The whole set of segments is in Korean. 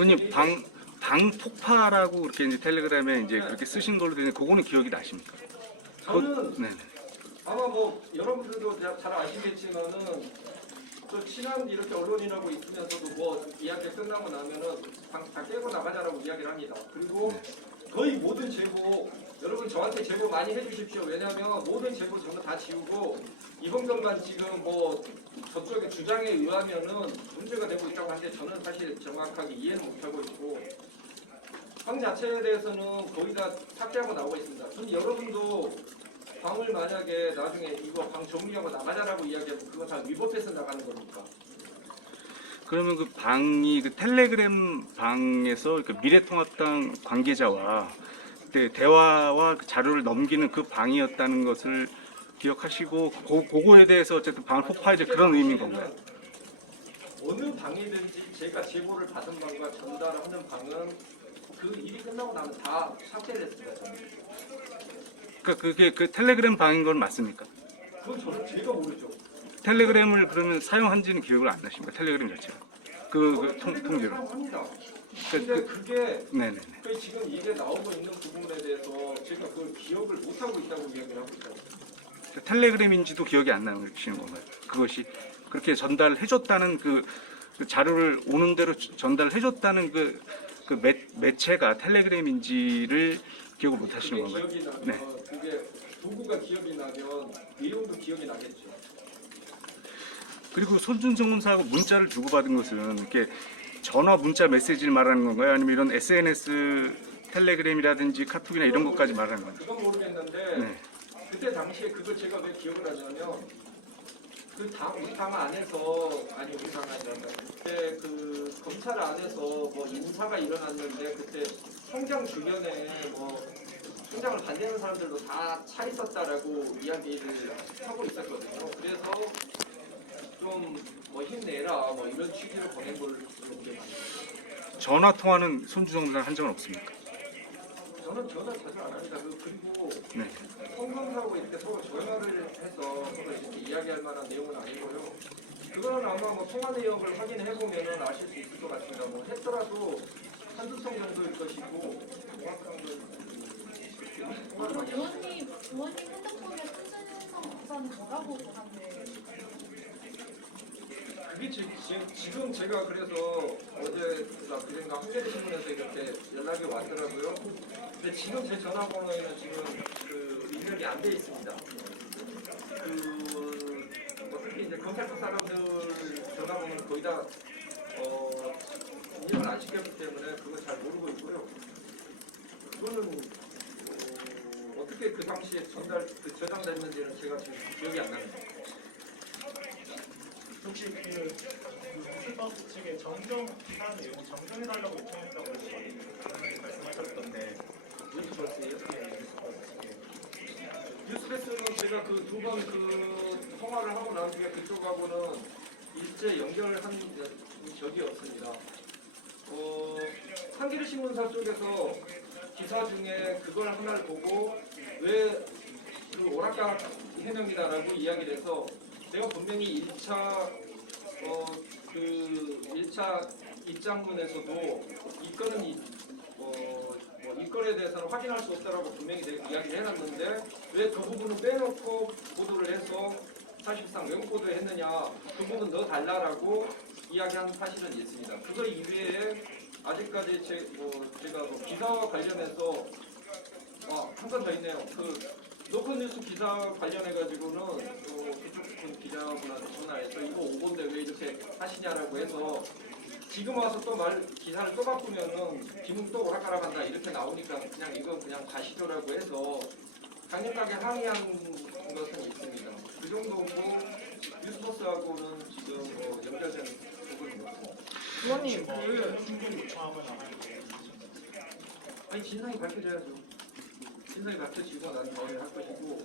의원님 방, 방 폭파라고 그렇게 이제 텔레그램에 이제 그렇게 쓰신 걸로 되는 그거는 기억이 나십니까? 저는 네. 아마 뭐 여러분들도 다- 잘 아시겠지만은 또 친한 이렇게 언론인하고 있으면서도 뭐 이야기 끝나고 나면은 방, 다 깨고 나가자라고 이야기를 합니다. 그리고 거의 모든 제보 여러분 저한테 제보 많이 해주십시오. 왜냐하면 모든 제보 전부 다 지우고 이번 것만 지금 뭐 저쪽의 주장에 의하면은 문제가 되고 있다고 하는데 저는 사실 정확하게 이해는 못하고 있고 방 자체에 대해서는 거의 다 삭제하고 나오고 있습니다. 저는 여러분도 방을 만약에 나중에 이거 방 정리하고 나가자라고 이야기하면 그거 다 위법해서 나가는 겁니까? 그러면 그 방이 그 텔레그램 방에서 그 미래통합당 관계자와 대화와 그 자료를 넘기는 그 방이었다는 것을 기억하시고 그, 그거에 대해서 어쨌든 방을 폭파해제 그런 의미인 건가요? 어느 방이든지 제가 제보를 받은 방과 전달하는 방은 그 일이 끝나고 나면 다 삭제를 했습니다. 저는. 그러니까 그게 그 텔레그램 방인 건 맞습니까? 그건 저는 제가 모르죠. 텔레그램을 그러면 사용한지는 기억을 안 나십니까? 텔레그램 자체가 그, 그 통, 통지로. 합니다. 그, 근데 그, 그게 네네네. 그 지금 이게 나오고 있는 부분에 대해서 제가 그걸 기억을 못 하고 있다고 이야기를 하고 있다고. 그 텔레그램인지도 기억이 안 나시는 건가요? 그것이 그렇게 전달을 해줬다는 그, 그 자료를 오는 대로 주- 전달을 해줬다는 그, 그 매, 매체가 텔레그램인지를 기억을 못 하시는 건가요? 기억이 나면 네. 그게 도구가 기억이 나면 내용도 기억이 나겠죠. 그리고 손준성 검사하고 문자를 주고받은 것은 이렇게 전화 문자 메시지를 말하는 건가요? 아니면 이런 SNS 텔레그램이라든지 카톡이나 이런 것까지 말하는 건가요? 그건 모르겠는데 네. 그때 당시에 그걸 제가 왜 기억을 하냐면 그 당 우리 당 안에서 아니 우리 당 아니라 그때 그 검찰 안에서 뭐 인사가 일어났는데 그때 총장 주변에 뭐 총장을 반대하는 사람들도 다 차 있었다라고 이야기를 하고 있었거든요. 그래서 좀 뭐 힘내라 뭐 이런 취지로 보낸 걸로 나요. 전화 통화는 손준성 검사랑 한 적은 없습니까? 저는 전화 자주 안 합니다. 그- 그리고 네. 성검사하고 이렇게 서로 전화를 해서 서로 이렇게 이야기할 만한 내용은 아니고요. 그거는 아마 뭐 통화 내역을 확인해 보면은 아실 수 있을 것 같습니다. 뭐 했더라도 한두 통 정도일 것이고 정확한 건 그럼 의원님, 의원님 핸드폰에 손준성 검사는 뭐라고 전화를 그게 지, 지, 지금 제가 그래서 어제 나 그젠가 한겨레 신문에서 이렇게 연락이 왔더라고요. 근데 지금 제 전화번호에는 지금 그 입력이 안 돼 있습니다. 그 어떻게 이제 검찰국 사람들 전화번호는 거의 다 어, 입력을 안 시켰기 때문에 그걸 잘 모르고 있고요. 그거는 어, 어떻게 그 당시에 전달 그 저장됐는지는 제가 지금 기억이 안 납니다. 혹시 그, 그 구슬버스 측에 정정 기사는 여기 정정해달라고 요청했다고 말씀하셨던데 뉴스버스예요. 네, 구슬버스 측에 제가 그 두 번 그 통화를 하고 난 뒤에 그쪽하고는 일제 연결한 적이 없습니다. 어, 한겨레 신문사 쪽에서 기사 중에 그걸 하나를 보고 왜 그 오락가 해명이다라고 이야기를 해서 내가 분명히 1차 어, 그 1차 입장문에서도 이 건은 건에 대해서는 확인할 수 없다라고 분명히 이야기를 해놨는데 왜 그 부분을 빼놓고 보도를 해서 사실상 왜곡 보도를 했느냐 그 부분 넣어 달라라고 이야기한 사실은 있습니다. 그거 이외에 아직까지 제, 뭐, 제가 뭐 기사와 관련해서 아, 한건 더 있네요. 그 노컷뉴스 기사 관련해 가지고는 어, 그쪽 분 기자분한테 전화해서 이거 오건데 왜 이렇게 하시냐라고 해서 지금 와서 또 말 기사를 또 바꾸면은 기분 또 오락가락한다 이렇게 나오니까 그냥 이거 그냥 가시죠라고 해서 강력하게 항의한 것은 있습니다. 그 정도고 뉴스버스하고는 지금 어, 연결된 없습니다. 의원님, 뭐그 아니 진상이 밝혀져야죠. 진상이 밝혀지고 난 다음에 할 것이고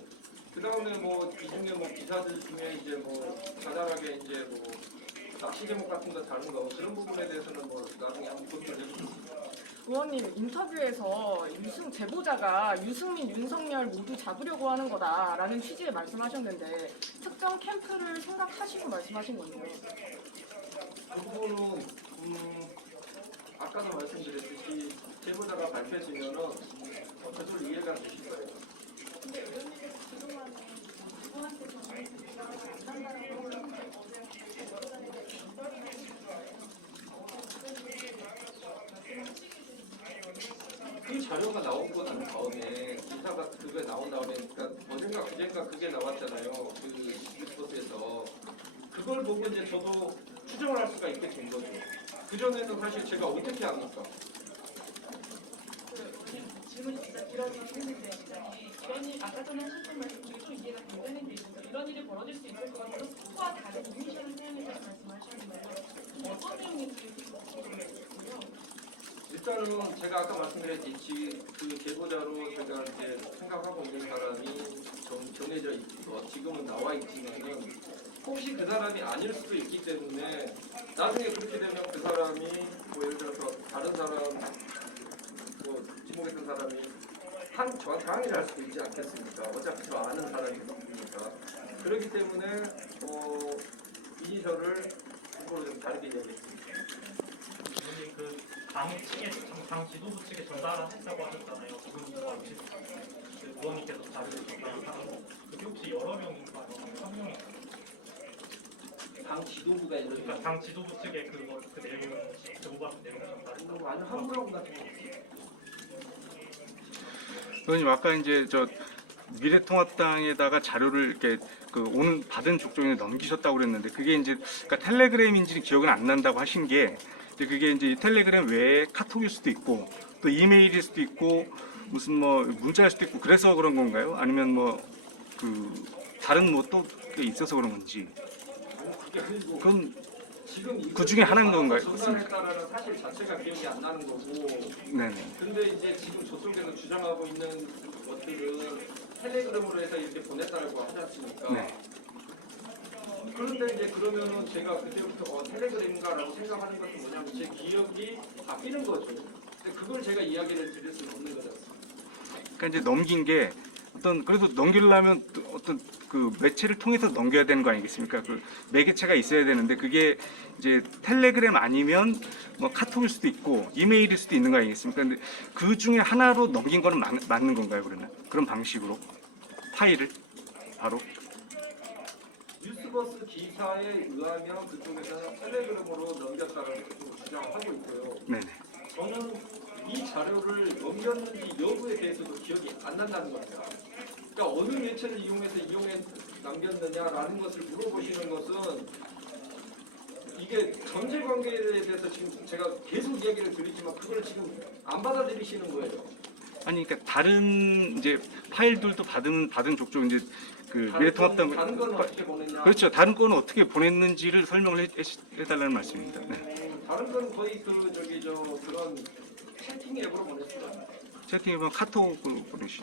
그 다음에 뭐 이 중에 뭐 기사들 중에 이제 뭐 자잘하게 이제 뭐 낚시 제목 같은 거 다른 거 그런 부분에 대해서는 뭐 나중에 한번 고민을 해보겠습니다. 의원님 인터뷰에서 유승 제보자가 유승민, 윤석열 모두 잡으려고 하는 거다라는 취지의 말씀하셨는데 특정 캠프를 생각하시고 말씀하신 건데요. 그 부분은 음 아까 아까도 말씀드렸듯이 제보자가 밝혀지면은 어, 저도 이해가 되실 거예요. 근데 의원님께서 그동안에 누구한테 전화를 드리다가 안 한다라고 했는데 어제 제보자에 대해서 그 자료가 나오고 난 다음에 기사가 그게 나온 다음에 그러니까 그게 나왔잖아요. 그 뉴스에서 그걸 보고 이제 저도 추정을 할 수가 있게 된 거죠. 그 전에는 사실 제가 어떻게? 그 질문이 진짜 길어서 했는데 이런 일 아까 전에 하셨던 말씀 중에 좀 이해가 안 되는 게 있습니다. 이런 일이 벌어질 수 있을 것 같아서 속과 다른 이미지를 사용해서 말씀하셨는데요. 어떤 내용인지 궁금했고요. 일단은 제가 아까 말씀드렸듯이 지- 그 제보자로 제가 이제 생각하고 있는 사람이 좀 정해져 있고 지금은 나와 있지만은 혹시 그 사람이 아닐 수도 있기 때문에 나중에 그렇게 되면 그 사람이 뭐 예를 들어서 다른 사람 뭐 지목했던 사람이 한 저한테 항의를 할 수도 있지 않겠습니까? 어차피 저 아는 사람이니까 그렇기 때문에 어, 이니셜을 앞으로 좀 다르게 이야기했습니다. 의원님 그 당 측에 당 지도부 측에 전달했다고 하셨잖아요. 그분과 그 의원님께서 자료를 전달하고 그게 혹시 여러 명인가요? 한 명인가요? 당 지도부가 이런 그러니까 당 지도부 측에 그거 그 내용을 제보받은 내용을 전달했다고 뭐 아니 함부로 같은 거 의원님 아까 이제 저 미래통합당에다가 자료를 이렇게 그 오는 받은 족종에 넘기셨다고 그랬는데 그게 이제 그러니까 텔레그램인지는 기억은 안 난다고 하신 게 이제 그게 이제 이 텔레그램 외에 카톡일 수도 있고 또 이메일일 수도 있고 무슨 뭐 문자일 수도 있고 그래서 그런 건가요? 아니면 뭐 그 다른 뭐 또 있어서 그런 건지 그건 그 중에 하나인 건가요? 전달했다라는 사실 자체가 기억이 안 나는 거고 네네 근데 이제 지금 저쪽에서 주장하고 있는 것들은 텔레그램으로 해서 이렇게 보냈다라고 하지 않습니까? 네. 그런데 이제 그러면은 제가 그때부터 어, 텔레그램인가라고 생각하는 것은 뭐냐면 제 기억이 바뀌는 거죠. 근데 그걸 제가 이야기를 드릴 수는 없는 거죠. 그러니까 이제 넘긴 게 어떤 그래도 넘기려면 또 어떤 그 매체를 통해서 넘겨야 되는 거 아니겠습니까? 그 매개체가 있어야 되는데 그게 이제 텔레그램 아니면 뭐 카톡일 수도 있고 이메일일 수도 있는 거 아니겠습니까? 근데 그 중에 하나로 넘긴 거는 맞, 맞는 건가요, 그러면? 그런 방식으로 파일을 바로? 뉴스버스 기사에 의하면 그쪽에서는 텔레그램으로 넘겼다라는 주장하고 있고요. 네네. 저는 이 자료를 넘겼는지 여부에 대해서도 기억이 안 난다는 겁니다. 그러니까 어느 매체를 이용해서 이용해 남겼느냐라는 것을 물어보시는 것은 이게 전제 관계에 대해서 지금 제가 계속 이야기를 드리지만 그걸 지금 안 받아들이시는 거예요. 아니 그러니까 다른 이제 파일들도 받은 받은 족족 이제 그 미래통합당 다른 건 어떻게 보느냐? 그렇죠. 다른 거는 어떻게 보냈는지를 설명을 해, 해, 해달라는 말씀입니다. 네. 음, 다른 건 거의 그 저기 저 그런 채팅 앱으로 보냈습니다. 채팅해보면 카톡으로 보내시.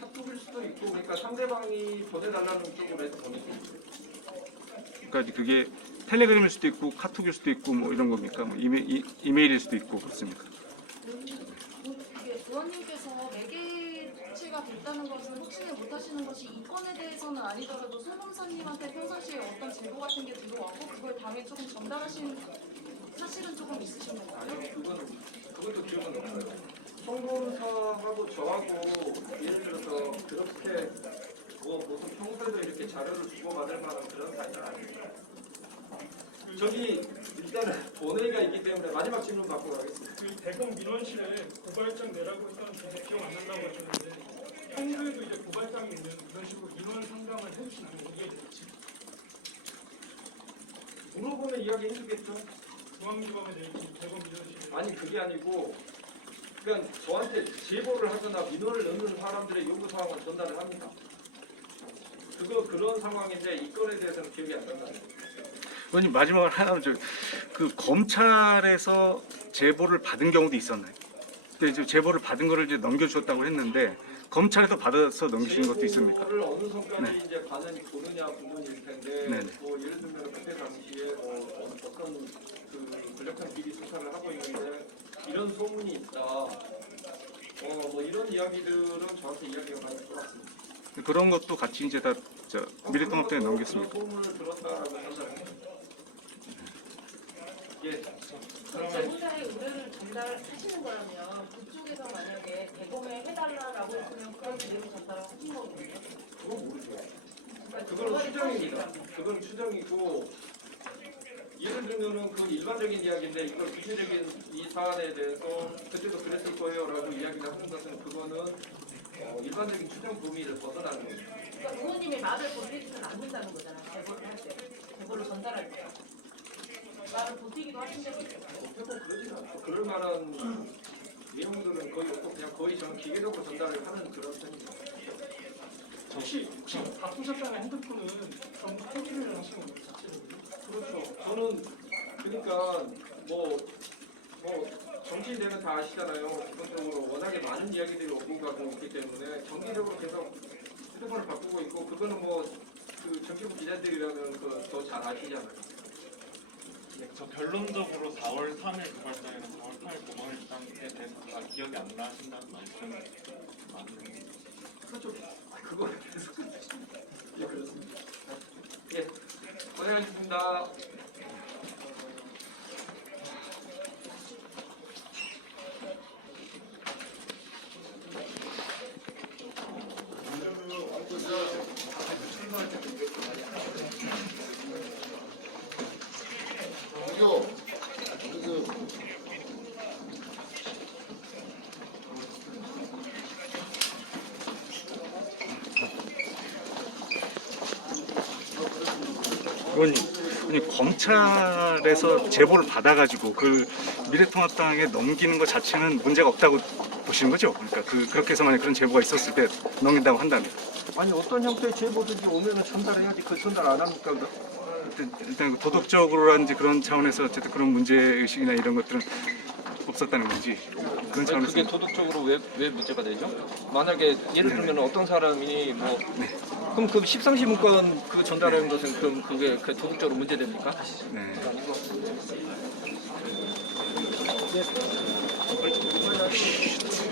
카톡일 수도 있고 그러니까 상대방이 보내달라는 쪽으로 해서 보내고 그러니까 그게 텔레그램일 수도 있고 카톡일 수도 있고 뭐 이런 겁니까? 뭐 이메, 이, 이메일일 수도 있고 그렇습니까? 의원님께서 매개체가 됐다는 것은 확신을 못 하시는 것이 이 건에 대해서는 아니더라도 소방사님한테 평상시에 어떤 제보 같은 게 들어왔고 그걸 당에 조금 전달하신 사실은 조금 있으신 건가요? 아니요, 그건 그것도 기억은 없어요. 성범사하고 저하고 예를 들어서 그렇게 뭐 무슨 평소에도 이렇게 자료를 주고받을 만한 그런 사이는 아닙니다. 저기 일단은 본회의가 있기 때문에 마지막 질문 받고 가겠습니다. 그 대검 민원실에 고발장 내라고 했었는데 기억 안 난다고 하셨는데 평소에도 이제 고발장이 있는 이런 식으로 민원 상담을 해주시는 이게 될지 물어보면 이야기 해주겠죠? 중앙지검에 내지 대검 민원실에 아니 그게 아니고 그냥 저한테 제보를 하거나 민원을 넣는 사람들의 요구 사항을 전달을 합니다. 그거 그런 상황인데 이 건에 대해서는 기억이 안 난다는 거예요. 의원님 마지막으로 하나 저그 검찰에서 제보를 받은 경우도 있었나요? 근데 이제 제보를 받은 거를 이제 넘겨주었다고 했는데 검찰에서 받아서 넘기신 것도 있습니까? 제보를 어느 선까지 네. 이제 받은 보느냐 부분일 텐데 네네. 뭐 예를 들면 그때 당시에 뭐 어떤 그 권력형 비리 수사를 하고 있는데 이런 소문이 있다. 어 뭐 이런 이야기들은 저한테 이야기가 많이 들어왔습니다. 그런 것도 같이 이제 다 저 미래통합당에 넘겼습니다. 그런 소문을 들었다라고 판단합니다. 예. 제보자의 의뢰를 전달하시는 거라면 그쪽에서 만약에 대검에 해달라라고 했으면 그런 내용 전달을 하신 거거든요. 그건 모르죠. 그러니까 그거를 추정입니다. 그건 추정이고 예를 들면은 그 일반적인 이야기인데 이걸 구체적인 이 사안에 대해서 그때도 그랬을 거예요라고 이야기를 하는 것은 그거는 어, 일반적인 추정 범위를 벗어나는 거죠. 그러니까 의원님이 말을 버리지는 않는다는 거잖아요. 제보를 할 때. 제보를 전달할 때. 말을 버티기도 하신 적이 있어요. 결국 그러진 않죠. 그럴 만한 내용들은 거의 없고 그냥 거의 저는 기계적으로 전달을 하는 그런 편입니다. 혹시 혹시 박 부사장의 핸드폰은 전부 해지를 하신 건가요? 자체적으로? 그렇죠. 저는 그러니까 뭐, 뭐 정치인 되면 다 아시잖아요. 기본적으로 워낙에 많은 이야기들이 오고 가고 있기 때문에 정기적으로 계속 휴대폰을 바꾸고 있고 그거는 뭐그 정치부 기자들이라면 그더 잘 아시잖아요. 저 결론적으로 4월 3일 고발장이나 4월 8일 고발장에 대해서 다 기억이 안 나신다는 말씀 맞는 그렇죠. 그거에 대해서 예 그렇습니다. 예 고생하셨습니다. 의 원님, 아니, 검찰에서 제보를 받아가지고 그 미래통합당에 넘기는 것 자체는 문제가 없다고 보시는 거죠? 그러니까 그, 그렇게 해서 만약 그런 제보가 있었을 때 넘긴다고 한다면 아니 어떤 형태의 제보든지 오면은 전달해야지 그 전달 안 합니까? 일단, 일단 도덕적으로라든지 그런 차원에서 어쨌든 그런 문제 의식이나 이런 것들은 없었다는 건지 그런 차원에서 그게 도덕적으로 왜, 왜 문제가 되죠? 만약에 예를 들면 어떤 사람이 뭐 그럼 그 13 시 문건 그 전달하는 것은 그럼 그게 그 도덕적으로 문제됩니까? 네. 안